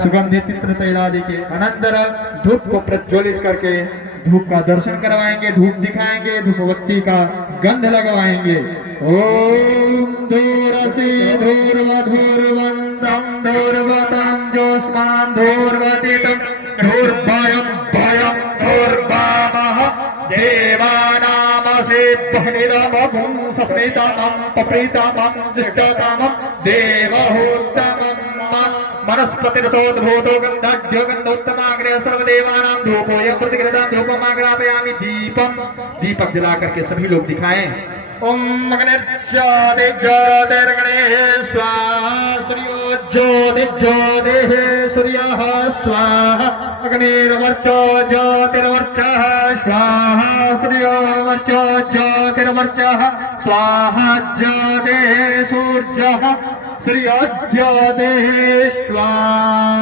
सुगंधित इत्र तैलादि के अनंतर धूप को प्रज्वलित करके धूप का दर्शन करवाएंगे, धूप दिखाएंगे, धूपबत्ती का गंध लगवाएंगे। ओम धूरसी धूर्वधूर्वंतम धूर्वतम जोस्मान धूर्वतीतम धूर्भयम भयम धूर्वामः देवानामसेद्भनिदमभुं सप्रीतमं पप्रीतमं जिष्टतमं देवहूतमं मनस्पतिरसोद्भूतो गन्धज्ञो गन्धोत्तमाग्रह सर्वदेवानां धूपोऽयं प्रतिगृहीतं धूपमाग्रापयामि। दीपक जला करके सभी लोग दिखाएं। ओम अग्निज्योतिर्ज्योतिर्गणेः स्वाहा सूर्योज्योतिर्ज्योतिः सूर्यः स्वाहा अग्निर्वर्चो ज्योतिर्वर्चः स्वाहा सूर्योवर्चो ज्योतिर्वर्चः स्वाहा ज्योतिः सूर्यः सूर्योज्योतिः स्वाहा।